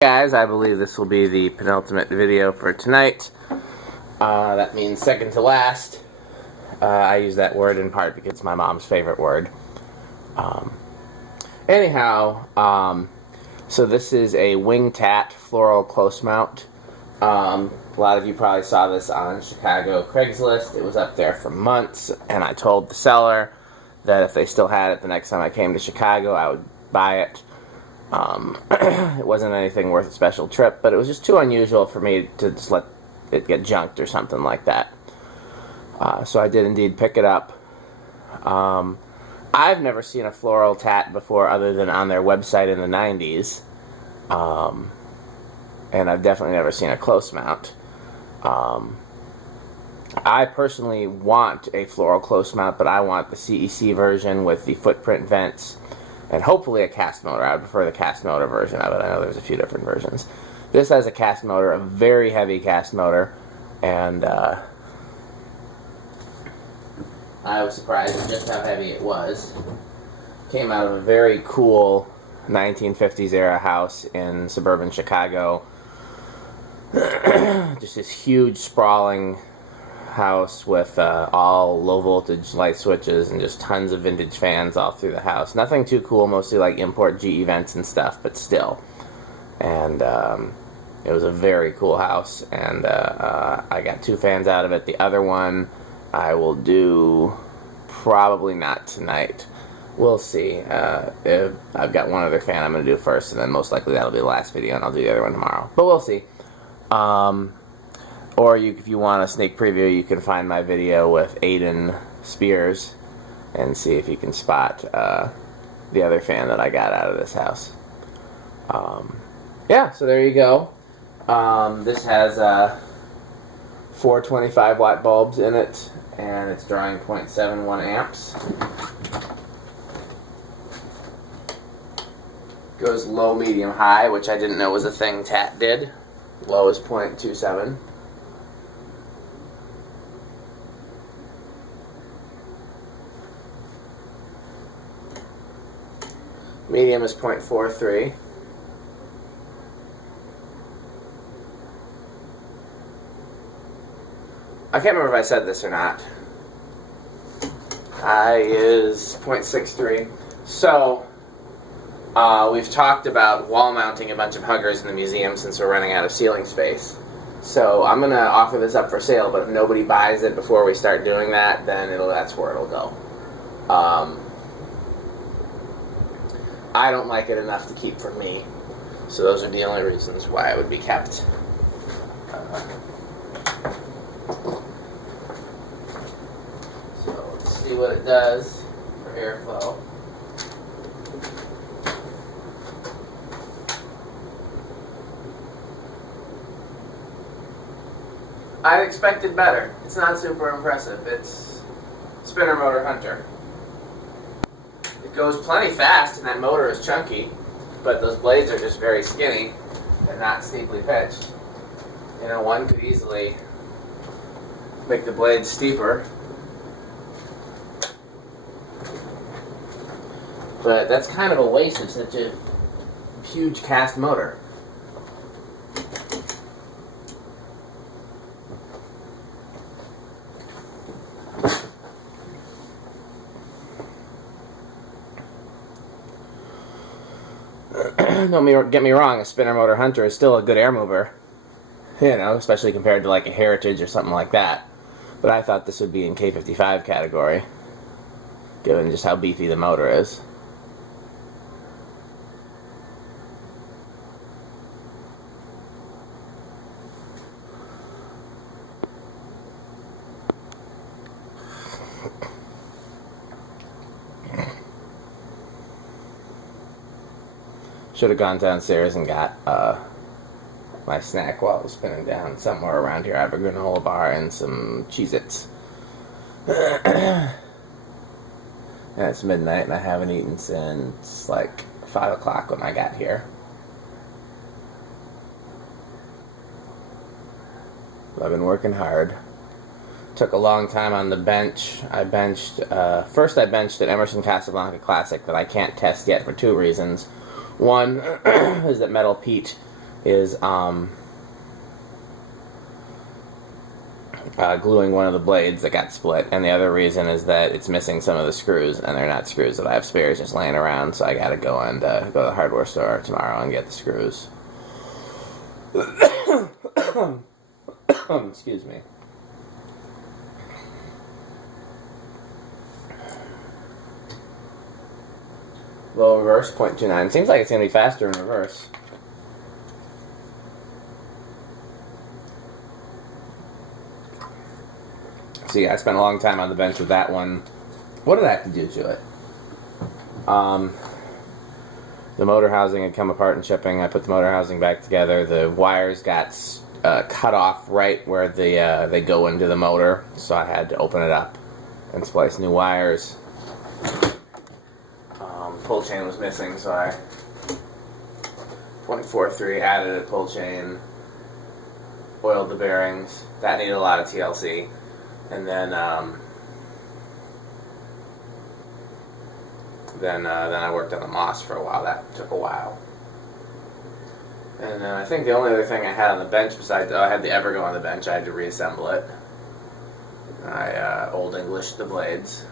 Guys, I believe this will be the penultimate video for tonight. That means second to last. I use that word in part because it's my mom's favorite word. So this is a wing TAT floral close mount. A lot of you probably saw this on Chicago Craigslist. It was up there for months, and I told the seller that if they still had it the next time I came to Chicago, I would buy it. It wasn't anything worth a special trip, but it was just too unusual for me to just let it get junked or something like that. So I did indeed pick it up. I've never seen a floral TAT before other than on their website in the 90s. And I've definitely never seen a close mount. I personally want a floral close mount, but I want the CEC version with the footprint vents and hopefully a cast motor. I would prefer the cast motor version of it. I know there's a few different versions. This has a cast motor, a very heavy cast motor, and I was surprised at just how heavy it was. Came out of a very cool 1950s era house in suburban Chicago. Just this huge sprawling house with all low voltage light switches and just tons of vintage fans all through the house. Nothing too cool, mostly like import GE vents and stuff, but still. And it was a very cool house, and I got 2 fans out of it. The other one I will do probably not tonight. We'll see. If I've got one other fan I'm going to do first, and then most likely that'll be the last video, and I'll do the other one tomorrow. But we'll see. Or if you want a sneak preview, you can find my video with Aiden Spears and see if you can spot the other fan that I got out of this house. Yeah, so there you go. This has 4 25-watt bulbs in it, and it's drawing 0.71 amps. Goes low, medium, high, which I didn't know was a thing TAT did. Low is 0.27. Medium is 0.43. I can't remember if I said this or not. High is 0.63. So, we've talked about wall mounting a bunch of huggers in the museum since we're running out of ceiling space. So I'm going to offer this up for sale, but if nobody buys it before we start doing that, then that's where it'll go. I don't like it enough to keep for me, so those are the only reasons why it would be kept. So let's see what it does for airflow. I'd expected better. It's not super impressive. It's spinner motor hunter. It goes plenty fast, and that motor is chunky, but those blades are just very skinny and not steeply pitched. You know, one could easily make the blades steeper, but that's kind of a waste of such a huge cast motor. Don't get me wrong, a spinner motor hunter is still a good air mover, you know, especially compared to like a Heritage or something like that. But I thought this would be in K55 category, given just how beefy the motor is. Should have gone downstairs and got my snack while it was spinning down. Somewhere around here I have a granola bar and some Cheez-Its. And it's midnight and I haven't eaten since like 5 o'clock when I got here. I've been working hard. Took a long time on the bench. First I benched an Emerson Casablanca Classic that I can't test yet for 2 reasons. One is that Metal Pete is gluing one of the blades that got split, and the other reason is that it's missing some of the screws, and they're not screws that I have spares just laying around, so I gotta go and go to the hardware store tomorrow and get the screws. Excuse me. Low reverse, 0.29. Seems like it's going to be faster in reverse. So yeah, I spent a long time on the bench with that one. What did I have to do to it? The motor housing had come apart in shipping. I put the motor housing back together. The wires got cut off right where they go into the motor, so I had to open it up and splice new wires. Pull chain was missing, so I 0.43 added a pull chain, oiled the bearings. That needed a lot of TLC, and then I worked on the moss for a while. That took a while. And I think the only other thing I had on the bench besides, I had the Evergo on the bench. I had to reassemble it. I Old Englished the blades.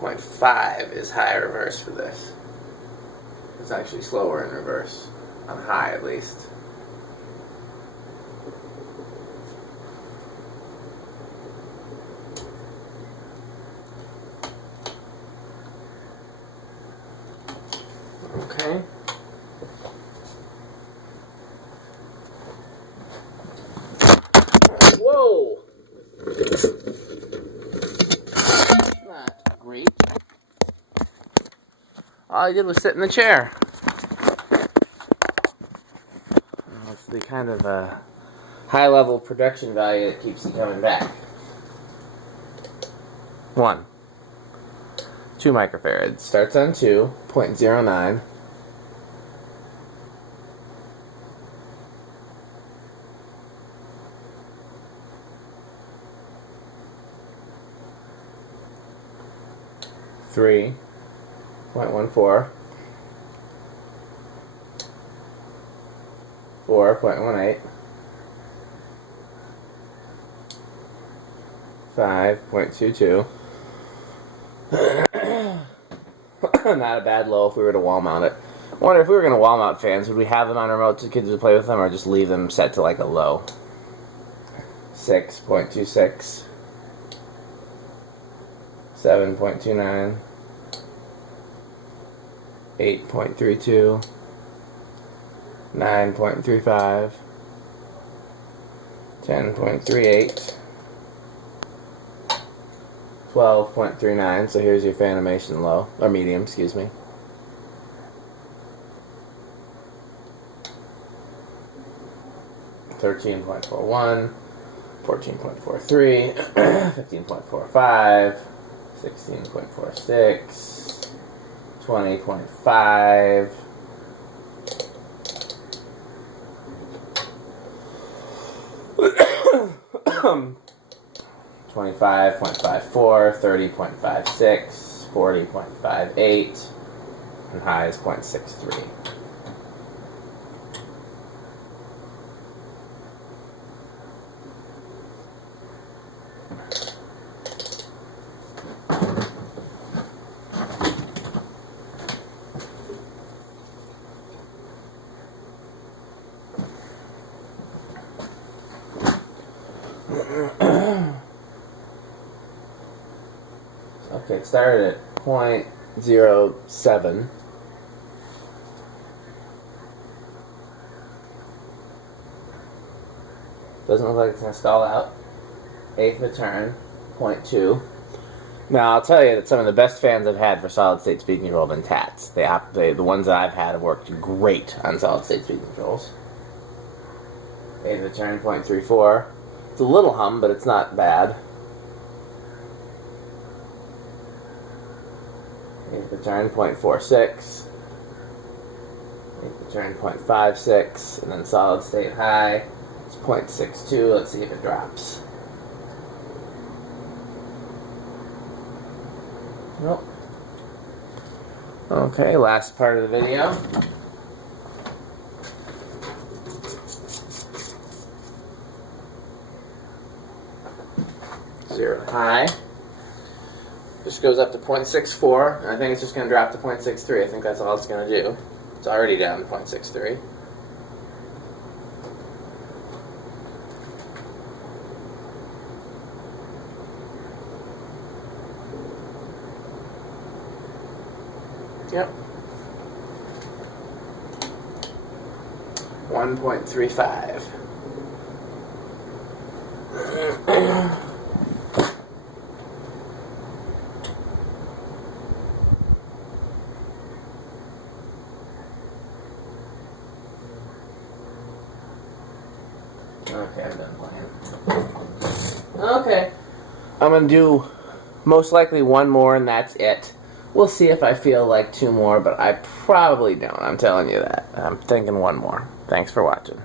0.5 is high reverse for this. It's actually slower in reverse, on high at least. Okay. Whoa! Not great. All I did was sit in the chair. It's the kind of high-level production value that keeps you coming back. 1. 2 microfarads. Starts on 2, 0.09. Three, 0.14, 4.18, 5.22. Not a bad low if we were to wall mount it. I wonder if we were going to wall mount fans, would we have them on remote so kids would play with them, or just leave them set to like a low? 6.26, 7.29, 8.32, 9.35, 10.38, 12.39, so here's your Fanimation low, or medium, excuse me. $13.41, 14.43, 15.45, 16.46, 20.5, 25.54, 30.56, 40.58, and high is 0.63. Okay, it started at 0.07. Doesn't look like it's going to stall out. Eighth of a turn, 0.2. Now, I'll tell you that some of the best fans I've had for solid-state speed control have been TATs. The ones that I've had have worked great on solid-state speed controls. Eighth of a turn, 0.34. It's a little hum, but it's not bad. Eighth of a turn, 0.46. Eighth of a turn, 0.56. And then solid-state high, it's 0.62. Let's see if it drops. Nope. Okay, last part of the video. zero high. Just goes up to 0.64, and I think it's just going to drop to 0.63. I think that's all it's going to do. It's already down to 0.63. Yep. 1.35. Okay, I'm done playing. Okay. I'm going to do most likely one more and that's it. We'll see if I feel like two more, but I probably don't. I'm telling you that. I'm thinking one more. Thanks for watching.